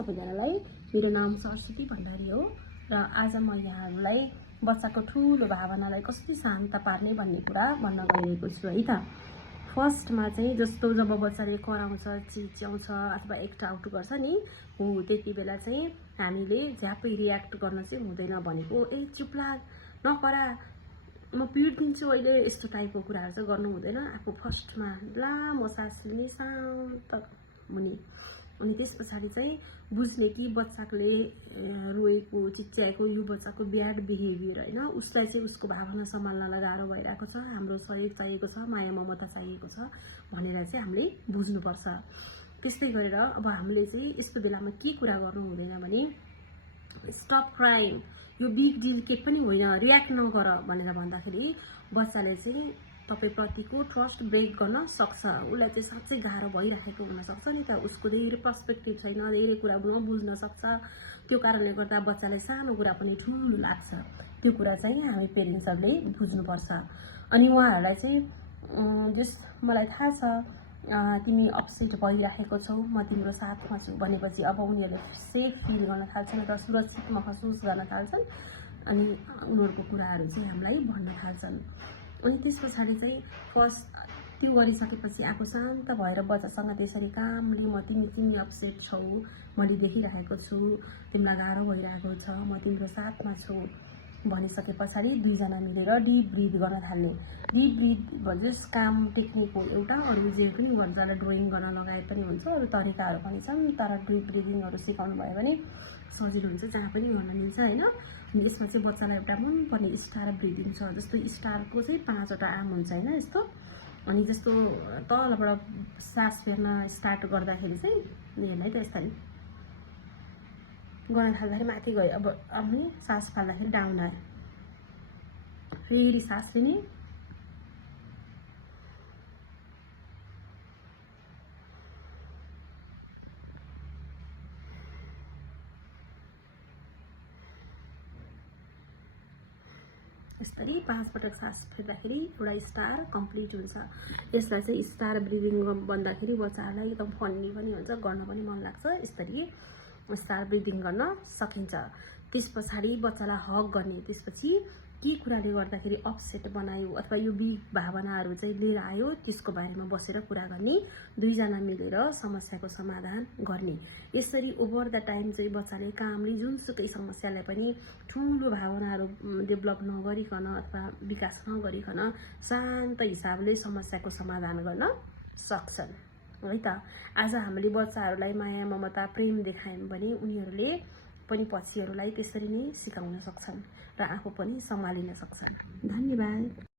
सबैजनालाई। मेरो नाम सरस्वती भण्डारी हो र आज म यहाँहरूलाई बच्चाको ठुलो भावनालाई कसरी शान्त पार्ने भन्ने कुरा भन्न गइरहेको छु है त। फर्स्टमा चाहिँ जस्तो जब बच्चाले कराउँछ, चिच्याउँछ अथवा एक्ट आउट गर्छ नि, हो त्यति बेला चाहिँ हामीले झ्यापै रियाक्ट गर्न चाहिँ हुँदैन। भनेको ए चुप लाग, नकरा, म पिट्दिन्छु अहिले, यस्तो टाइपको कुराहरू चाहिँ गर्नु हुँदैन। आफू फर्स्टमा लामो सास लिने, शान्त हुने, अनि त्यस पछाडि चाहिँ बुझ्ने कि बच्चाले रोएको चिच्याएको यो बच्चाको ब्याड बिहेभियर होइन, उसलाई चाहिँ उसको भावना सम्हाल्नलाई गाह्रो भइरहेको छ, हाम्रो सहयोग चाहिएको छ, माया ममता चाहिएको छ भनेर चाहिँ हामीले बुझ्नुपर्छ। त्यस्तै गरेर अब हामीले चाहिँ यस्तो बेलामा के कुरा गर्नु हुँदैन भने स्टप क्राइङ, यो बिग डिल के पनि होइन, रियाक्ट नगर भनेर भन्दाखेरि बच्चाले चाहिँ तपाईप्रतिको ट्रस्ट ब्रेक गर्न सक्छ। उसलाई चाहिँ साँच्चै गाह्रो भइरहेको हुनसक्छ नि त, उसको धेरै पर्सपेक्टिभ छैन, धेरै कुरा नबुझ्न सक्छ। त्यो कारणले गर्दा बच्चालाई सानो कुरा पनि ठुलो लाग्छ। त्यो कुरा चाहिँ हामी पेरेन्ट्सहरूले बुझ्नुपर्छ। अनि उहाँहरूलाई चाहिँ जस मलाई थाहा छ तिमी अपसेट भइरहेको छौ, म तिम्रो साथमा छु भनेपछि अब उनीहरूले सेफ फिल गर्न थाल्छन् र सुरक्षित महसुस गर्न थाल्छन्। अनि उनीहरूको कुराहरू चाहिँ हामीलाई भन्न थाल्छन्। अनि त्यस पछाडि चाहिँ फर्स्ट त्यो गरिसकेपछि आफू शान्त भएर बच्चासँग त्यसरी कामले तिमी अपसेट छौ, मैले देखिरहेको छु, तिमीलाई गाह्रो भइरहेको छ, म तिम्रो साथमा छु भनिसके पछाडि दुईजना मिलेर डिप ब्रिथ गर्न थाल्ने। डिप ब्रिथ भन्छ काम टेक्निक हो एउटा, अरू जे पनि गर्छ, ड्रइङ गर्न लगाए पनि हुन्छ, अरू तरिकाहरू पनि छन्, तर डिप ब्रिदिङहरू सिकाउनु भयो भने सजिलो हुन्छ, जहाँ पनि गर्न मिल्छ होइन। अनि यसमा चाहिँ बच्चालाई एउटा मनपर्ने स्टार ब्रिदिङ छ। जस्तो स्टारको चाहिँ 5वटा आर्म हुन्छ होइन यस्तो, अनि जस्तो तलबाट सास फेर्न स्टार्ट गर्दाखेरि चाहिँ हेर्न है त यसरी गर्न थाल्दाखेरि माथि गयो, अब हामी सास फाल्दाखेरि डाउन आयो, फेरि सास लिने, यसरी 5 पटक सास फेर्दाखेरि एउटा स्टार कम्प्लिट हुन्छ। यसलाई चाहिँ स्टार ब्रिदिङ भन्दाखेरि बच्चाहरूलाई एकदम फन्नी पनि हुन्छ, गर्न पनि मन लाग्छ। यसरी स्टार ब्रिदिङ गर्न सकिन्छ। त्यस पछाडि बच्चालाई हग गर्ने, त्यसपछि के कुराले गर्दाखेरि अपसेट बनायो अथवा यो बिग भावनाहरू चाहिँ लिएर आयो त्यसको बारेमा बसेर कुरा गर्ने, दुईजना मिलेर समस्याको समाधान गर्ने। यसरी ओभर द टाइम चाहिँ बच्चाले कामले जुनसुकै समस्यालाई पनि ठुलो भावनाहरू डेभलप नगरिकन अथवा विकास नगरिकन शान्त हिसाबले समस्याको समाधान गर्न सक्छन् है त। आज हामीले बच्चाहरूलाई माया ममता प्रेम देखायौँ भने उनीहरूले पनि पछिहरूलाई त्यसरी नै सिकाउन सक्छन् र आफू पनि सम्हालिन सक्छन्। धन्यवाद।